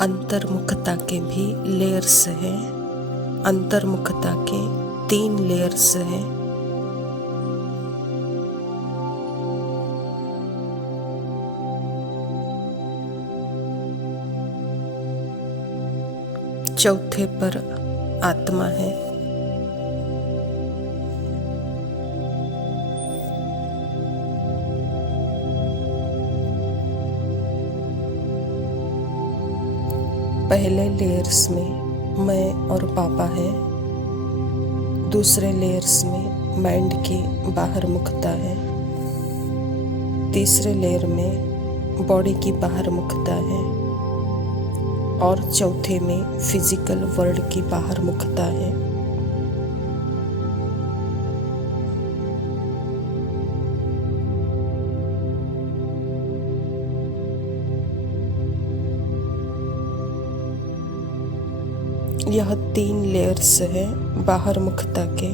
अंतर्मुखता के भी लेयर्स हैं। अंतर्मुखता के 3 लेयर्स हैं। चौथे पर आत्मा है। पहले लेयर्स में मैं और पापा है। दूसरे लेयर्स में माइंड की बाहर मुखता है। तीसरे लेयर में बॉडी की बाहर मुखता है और चौथे में फिजिकल वर्ल्ड की बाहर मुखता है। यह 3 लेयर्स है बाहर मुखता के।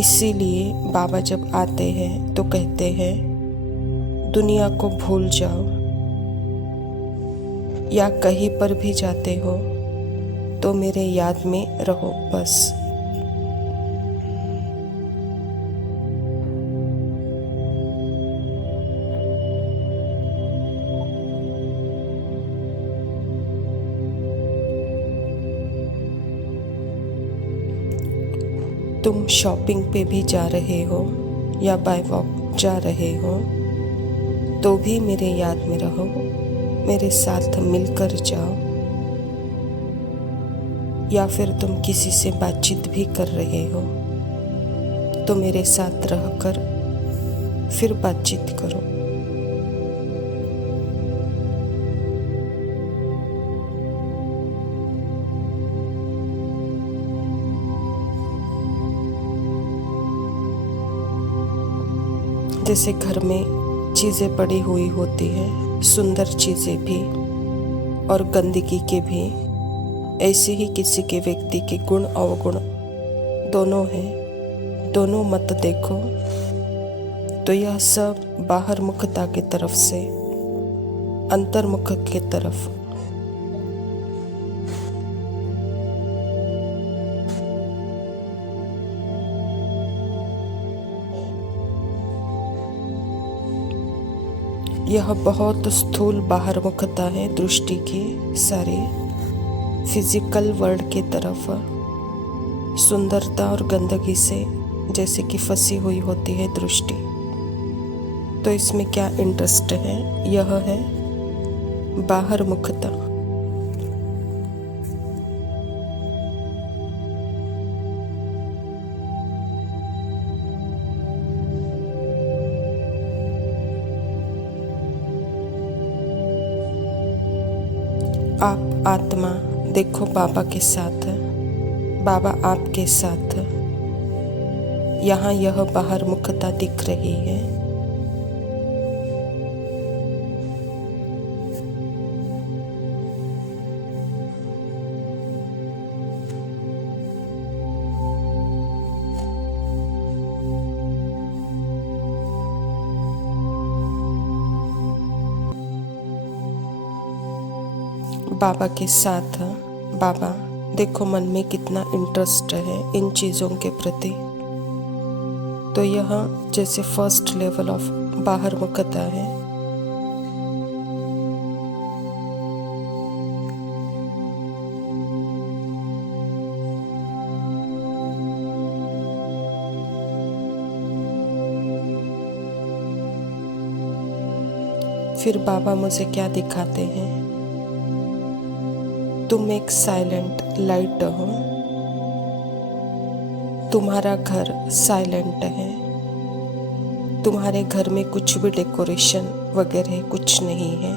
इसीलिए बाबा जब आते हैं तो कहते हैं दुनिया को भूल जाओ, या कहीं पर भी जाते हो तो मेरे याद में रहो बस। तुम शॉपिंग पे भी जा रहे हो या बाय वॉक जा रहे हो तो भी मेरे याद में रहो, मेरे साथ मिलकर जाओ। या फिर तुम किसी से बातचीत भी कर रहे हो तो मेरे साथ रहकर फिर बातचीत करो। जैसे घर में चीज़ें पड़ी हुई होती हैं, सुंदर चीज़ें भी और गंदगी के भी, ऐसे ही किसी के व्यक्ति के गुण अवगुण दोनों हैं। दोनों मत देखो तो यह सब बाहर मुखता की तरफ से अंतर्मुख की तरफ। यह बहुत स्थूल बाहर मुखता है दृष्टि की सारी फिजिकल वर्ल्ड की तरफ। सुंदरता और गंदगी से जैसे कि फंसी हुई होती है दृष्टि। तो इसमें क्या इंटरेस्ट है? यह है बाहर मुखता। आप आत्मा देखो बाबा के साथ, बाबा आपके साथ। यहाँ यह बाहर मुखता दिख रही है। बाबा के साथ, बाबा देखो मन में कितना इंटरेस्ट है इन चीज़ों के प्रति। तो यह जैसे फर्स्ट लेवल ऑफ बाहर मुखता है। फिर बाबा मुझे क्या दिखाते हैं? तुम एक साइलेंट लाइट हो। तुम्हारा घर साइलेंट है। तुम्हारे घर में कुछ भी डेकोरेशन वगैरह कुछ नहीं है।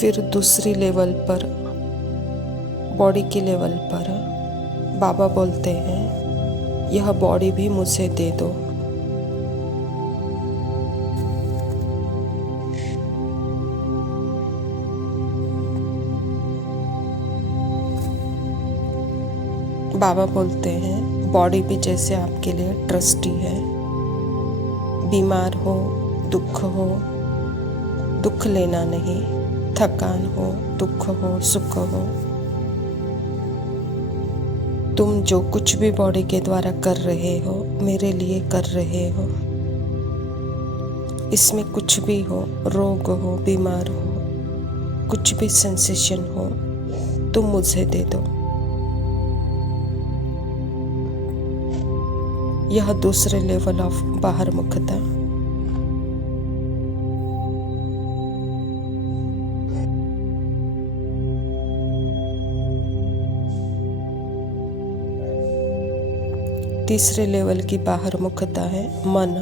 फिर दूसरी लेवल पर, बॉडी की लेवल पर बाबा बोलते हैं यह बॉडी भी मुझे दे दो। बाबा बोलते हैं बॉडी भी जैसे आपके लिए ट्रस्टी है। बीमार हो, दुख लेना नहीं, थकान हो, दुख हो, सुख हो, तुम जो कुछ भी बॉडी के द्वारा कर रहे हो मेरे लिए कर रहे हो। इसमें कुछ भी हो, रोग हो, बीमार हो, कुछ भी सेंसेशन हो, तुम मुझे दे दो। यह दूसरे लेवल ऑफ बाहर मुखता। तीसरे लेवल की बाहर मुखता है मन।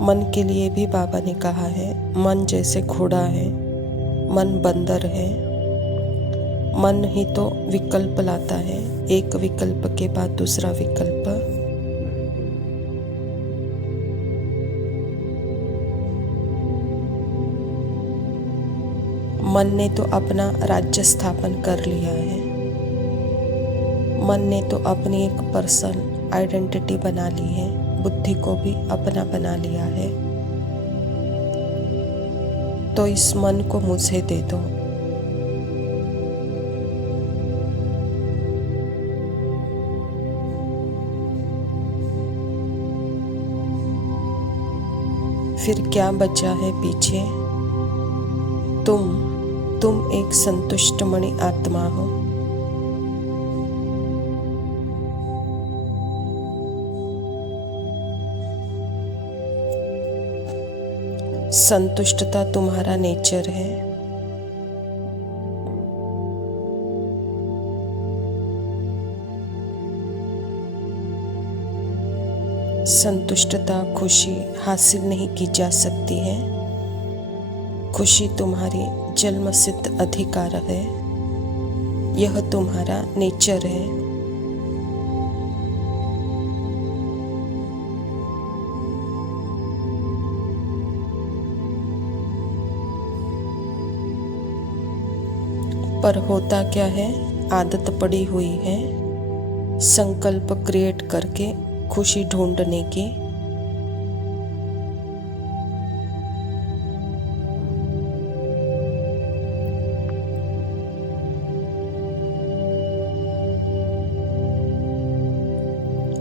मन के लिए भी बाबा ने कहा है मन जैसे घोड़ा है, मन बंदर है। मन ही तो विकल्प लाता है, एक विकल्प के बाद दूसरा विकल्प। मन ने तो अपना राज्य स्थापन कर लिया है। मन ने तो अपनी एक पर्सन आइडेंटिटी बना ली है, बुद्धि को भी अपना बना लिया है। तो इस मन को मुझे दे दो। फिर क्या बचा है पीछे? तुम एक संतुष्ट मणि आत्मा हो। संतुष्टता तुम्हारा नेचर है। संतुष्टता, खुशी हासिल नहीं की जा सकती है। खुशी तुम्हारी जन्म सिद्ध अधिकार है, यह तुम्हारा नेचर है। पर होता क्या है, आदत पड़ी हुई है संकल्प क्रिएट करके खुशी ढूंढने की।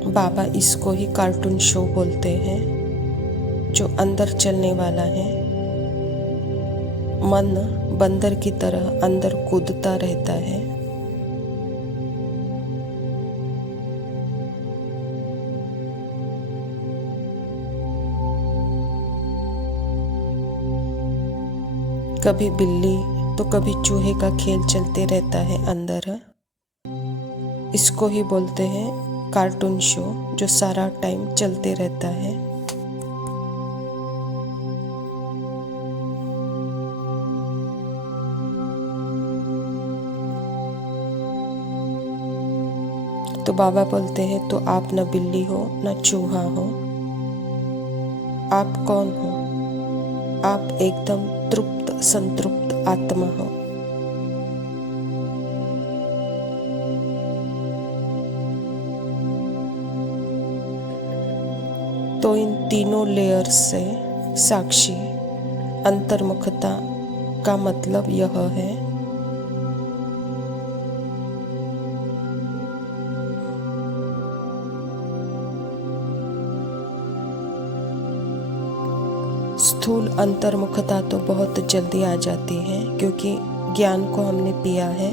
बाबा इसको ही कार्टून शो बोलते हैं, जो अंदर चलने वाला है। मन बंदर की तरह अंदर कूदता रहता है। कभी बिल्ली तो कभी चूहे का खेल चलते रहता है अंदर। इसको ही बोलते हैं कार्टून शो, जो सारा टाइम चलते रहता है। तो बाबा बोलते हैं तो आप न बिल्ली हो न चूहा हो, आप कौन हो? आप एकदम तृप्त संतृप्त आत्मा हो। तो इन तीनों लेयर्स से साक्षी अंतर्मुखता का मतलब यह है स्थूल अंतर्मुखता तो बहुत जल्दी आ जाती है, क्योंकि ज्ञान को हमने पिया है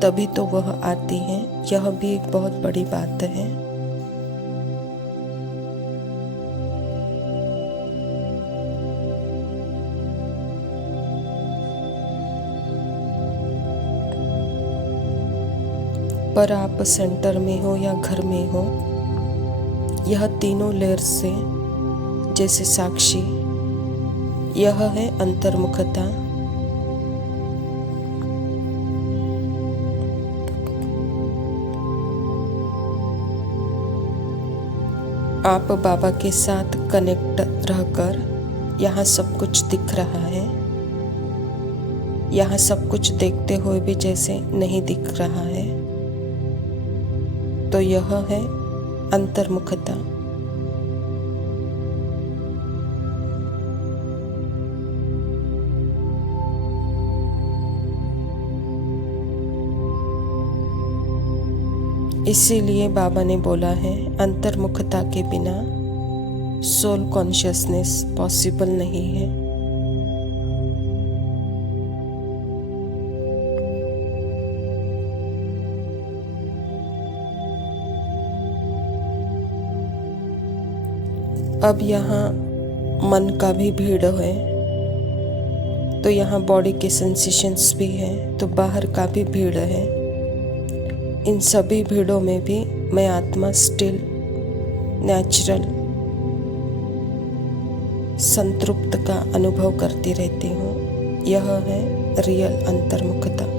तभी तो वह आती है। यह भी एक बहुत बड़ी बात है। पर आप सेंटर में हो या घर में हो, यह तीनों लेयर्स से जैसे साक्षी, यह है अंतर्मुखता। आप बाबा के साथ कनेक्ट रहकर यहाँ सब कुछ दिख रहा है, यहाँ सब कुछ देखते हुए भी जैसे नहीं दिख रहा है, तो यह है अंतर्मुखता। इसीलिए बाबा ने बोला है, अंतर्मुखता के बिना सोल कॉन्शियसनेस पॉसिबल नहीं है। अब यहाँ मन का भी भीड़ है, तो यहाँ बॉडी के सेंसेशंस भी है, तो बाहर का भी भीड़ है। इन सभी भीड़ों में भी मैं आत्मा स्टिल, नेचुरल, संतृप्त का अनुभव करती रहती हूँ। यह है रियल अंतर्मुखता।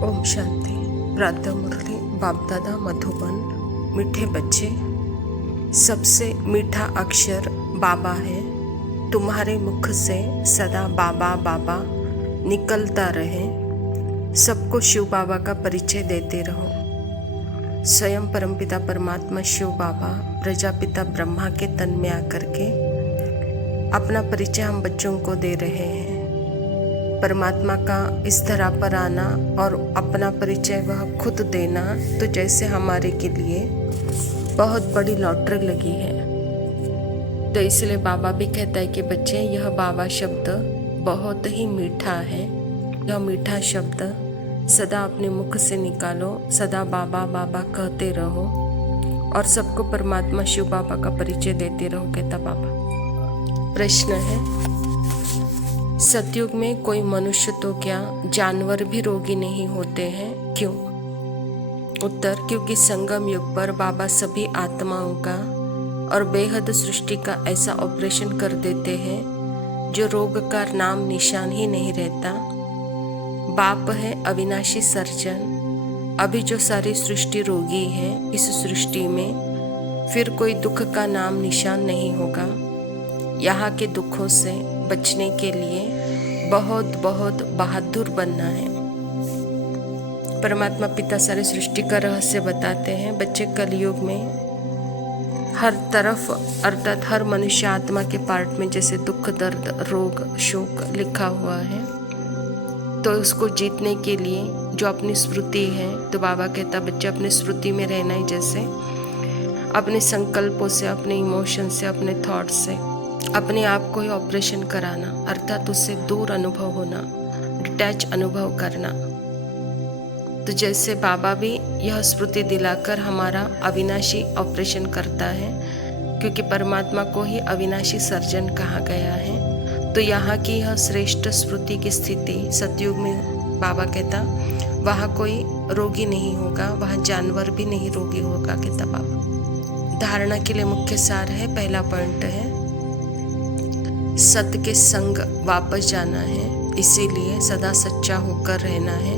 ओम शांति। प्रातः मुरली बाप दादा मधुबन। मीठे बच्चे, सबसे मीठा अक्षर बाबा है। तुम्हारे मुख से सदा बाबा बाबा निकलता रहे। सबको शिव बाबा का परिचय देते रहो। स्वयं परमपिता परमात्मा शिव बाबा प्रजापिता ब्रह्मा के तन में आकर के अपना परिचय हम बच्चों को दे रहे हैं। परमात्मा का इस धरा पर आना और अपना परिचय वह खुद देना तो जैसे हमारे के लिए बहुत बड़ी लॉटरी लगी है। तो इसलिए बाबा भी कहता है कि बच्चे, यह बाबा शब्द बहुत ही मीठा है। यह मीठा शब्द सदा अपने मुख से निकालो, सदा बाबा बाबा कहते रहो और सबको परमात्मा शिव बाबा का परिचय देते रहो, कहता बाबा। प्रश्न है, सतयुग में कोई मनुष्य तो क्या जानवर भी रोगी नहीं होते हैं, क्यों? उत्तर, क्योंकि संगम युग पर बाबा सभी आत्माओं का और बेहद सृष्टि का ऐसा ऑपरेशन कर देते हैं जो रोग का नाम निशान ही नहीं रहता। बाप है अविनाशी सर्जन। अभी जो सारी सृष्टि रोगी है, इस सृष्टि में फिर कोई दुख का नाम निशान नहीं होगा। यहाँ के दुखों से बचने के लिए बहुत बहुत बहादुर बनना है। परमात्मा पिता सारे सृष्टि का रहस्य बताते हैं। बच्चे, कलयुग में हर तरफ अर्थात हर मनुष्य आत्मा के पार्ट में जैसे दुख, दर्द, रोग, शोक लिखा हुआ है, तो उसको जीतने के लिए जो अपनी स्मृति है, तो बाबा कहता बच्चे अपनी स्मृति में रहना ही, जैसे अपने संकल्पों से, अपने इमोशन से, अपने थॉट से अपने आप को ही ऑपरेशन कराना, अर्थात उससे दूर अनुभव होना, डिटैच अनुभव करना। तो जैसे बाबा भी यह स्मृति दिलाकर हमारा अविनाशी ऑपरेशन करता है, क्योंकि परमात्मा को ही अविनाशी सर्जन कहा गया है। तो यहाँ की यह श्रेष्ठ स्मृति की स्थिति सतयुग में बाबा कहता वहाँ कोई रोगी नहीं होगा, वहाँ जानवर भी नहीं रोगी होगा, कहता बाबा। धारणा के लिए मुख्य सार है, पहला पॉइंट है सत्य के संग वापस जाना है, इसीलिए सदा सच्चा होकर रहना है,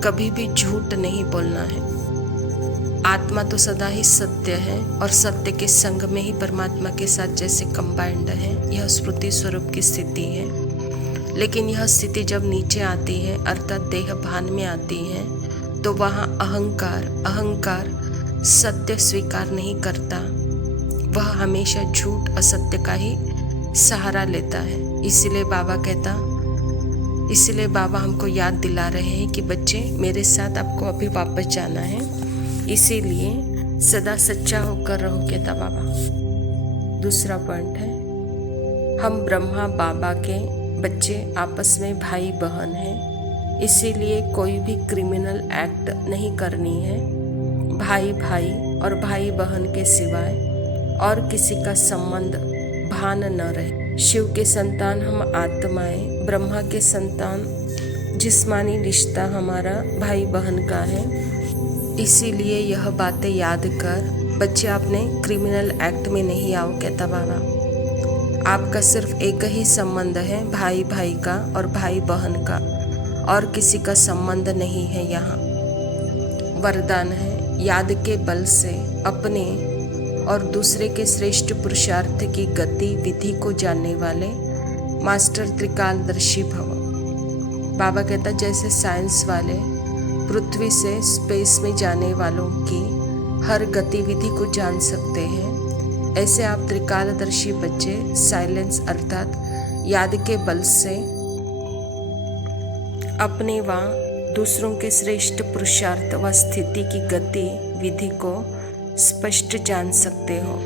कभी भी झूठ नहीं बोलना है। आत्मा तो सदा ही सत्य है और सत्य के संग में ही परमात्मा के साथ जैसे कंबाइंड है, यह स्मृति स्वरूप की स्थिति है। लेकिन यह स्थिति जब नीचे आती है, अर्थात देह भान में आती है, तो वहाँ अहंकार सत्य स्वीकार नहीं करता, वह हमेशा झूठ असत्य का ही सहारा लेता है। इसीलिए बाबा हमको याद दिला रहे हैं कि बच्चे मेरे साथ आपको अभी वापस जाना है, इसीलिए सदा सच्चा होकर रहो कहता बाबा। दूसरा पॉइंट है, हम ब्रह्मा बाबा के बच्चे आपस में भाई बहन हैं, इसीलिए कोई भी क्रिमिनल एक्ट नहीं करनी है। भाई भाई और भाई बहन के सिवाय और किसी का संबंध भान न रहे। शिव के संतान हम आत्माएं, ब्रह्मा के संतान जिस्मानी रिश्ता हमारा भाई बहन का है। इसीलिए यह बातें याद कर बच्चे अपने क्रिमिनल एक्ट में नहीं आओ कहता बाबा। आपका सिर्फ एक ही संबंध है, भाई भाई का और भाई बहन का, और किसी का संबंध नहीं है। यहाँ वरदान है, याद के बल से अपने और दूसरे के श्रेष्ठ पुरुषार्थ की गति विधि को जानने वाले मास्टर त्रिकालदर्शी भव। बाबा कहता जैसे साइंस वाले पृथ्वी से स्पेस में जाने वालों की हर गतिविधि को जान सकते हैं, ऐसे आप त्रिकालदर्शी बच्चे साइलेंस अर्थात याद के बल से अपने व दूसरों के श्रेष्ठ पुरुषार्थ व स्थिति की गति विधि को स्पष्ट जान सकते हो।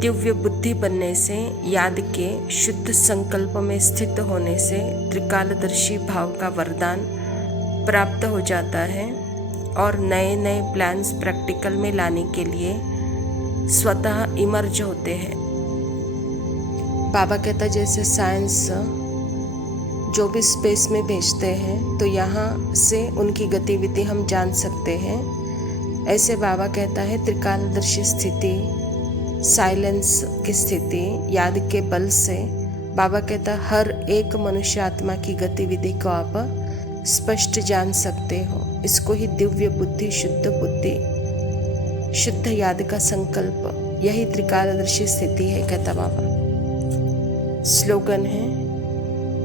दिव्य बुद्धि बनने से, याद के शुद्ध संकल्प में स्थित होने से त्रिकालदर्शी भाव का वरदान प्राप्त हो जाता है और नए नए प्लान्स प्रैक्टिकल में लाने के लिए स्वतः इमर्ज होते हैं। बाबा कहता जैसे साइंस जो भी स्पेस में भेजते हैं तो यहाँ से उनकी गतिविधि हम जान सकते हैं, ऐसे बाबा कहता है त्रिकालदर्शी स्थिति, साइलेंस की स्थिति, याद के बल से बाबा कहता हर एक मनुष्य आत्मा की गतिविधि को आप स्पष्ट जान सकते हो। इसको ही दिव्य बुद्धि, शुद्ध याद का संकल्प, यही त्रिकालदर्शी स्थिति है कहता बाबा। स्लोगन है,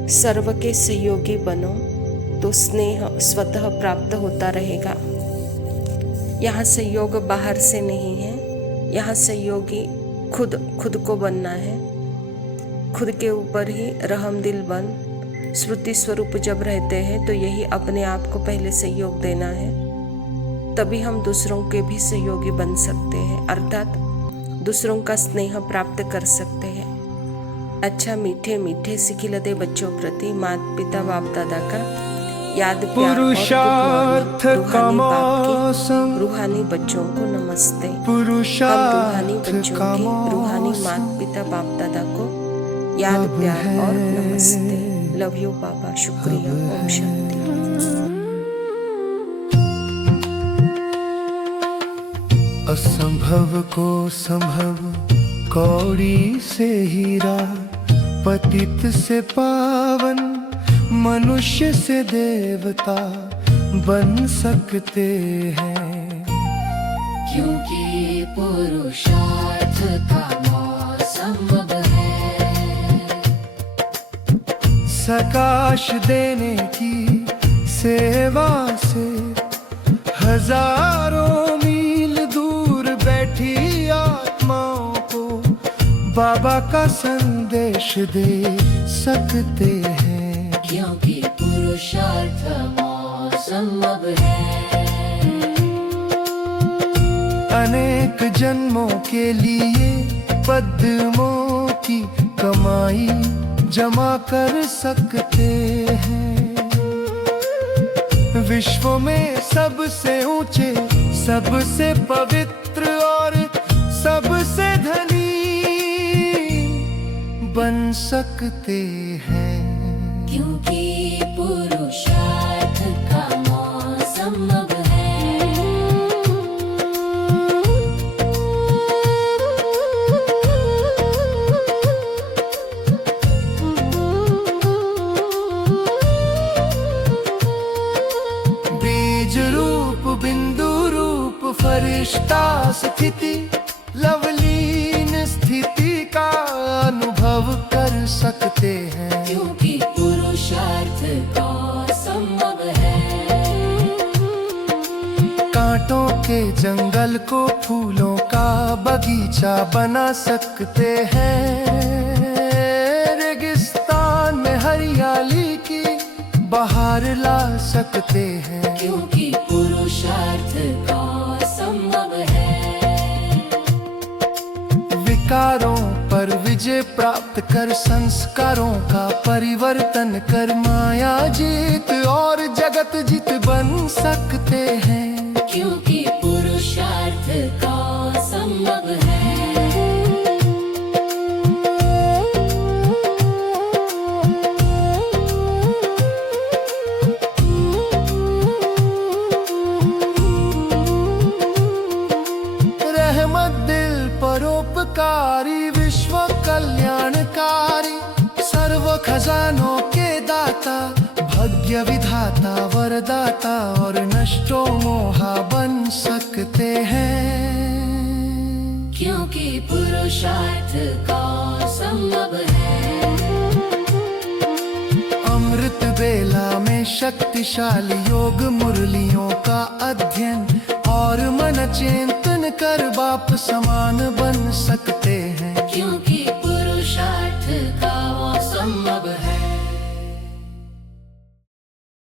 सर्व के सहयोगी बनो तो स्नेह स्वतः प्राप्त होता रहेगा। यहाँ सहयोग बाहर से नहीं है, यहाँ सहयोगी खुद को बनना है। खुद के ऊपर ही रहम दिल बन स्मृति स्वरूप जब रहते हैं तो यही अपने आप को पहले सहयोग देना है, तभी हम दूसरों के भी सहयोगी बन सकते हैं, अर्थात दूसरों का स्नेह प्राप्त कर सकते हैं। अच्छा मीठे मीठे सिखिलते बच्चों प्रति माता पिता बाप दादा का याद, पुरुषार्थ का मौसम, रूहानी बच्चों को नमस्ते। पुरुषार्थ का रूहानी माता पिता बाप दादा को याद, प्यार और नमस्ते। लव यू बाबा, शुक्रिया, ओम शांति। असंभव को संभव, कौड़ी से हीरा, पतित से पावन, मनुष्य से देवता बन सकते हैं, क्योंकि पुरुषार्थ का मौसम है। सकाश देने की सेवा से हजारों मील दूर बैठी आत्माओं को बाबा का संदेश दे सकते हैं, क्योंकि पुरुषार्थ मौसम है। अनेक जन्मों के लिए पद्मों की कमाई जमा कर सकते हैं। विश्व में सबसे ऊंचे, सबसे पवित्र और सबसे धनी बन सकते हैं, क्योंकि पुरुषार्थ का मौसम है। बीज रूप, बिंदु रूप, फरिश्ता स्थिति, लवलीन स्थिति का अनुभव कर सकते हैं, क्योंकि पुरुषार्थ का संभव है। कांटों के जंगल को फूलों का बगीचा बना सकते हैं। रेगिस्तान में हरियाली की बहार ला सकते हैं। क्योंकि पुरुषार्थ का संभव है। विकारों पर विजय प्राप्त कर संस्कारों का परिवर्तन कर माया जीत और जगत जीत बन सकते हैं। क्योंकि पुरुषार्थ का संभव है। रहमत दिल परोपकारी विश्व कल्याणकारी सर्व खजानों के दाता भाग्य विधाता वरदाता और नष्टो मोहा बन सकते हैं। क्योंकि पुरुषार्थ का संभव है। अमृत बेला में शक्तिशाली योग मुरलियों का अध्ययन और मन चिंतन कर बाप समान बन सकते हैं। क्योंकि पुरुषार्थ का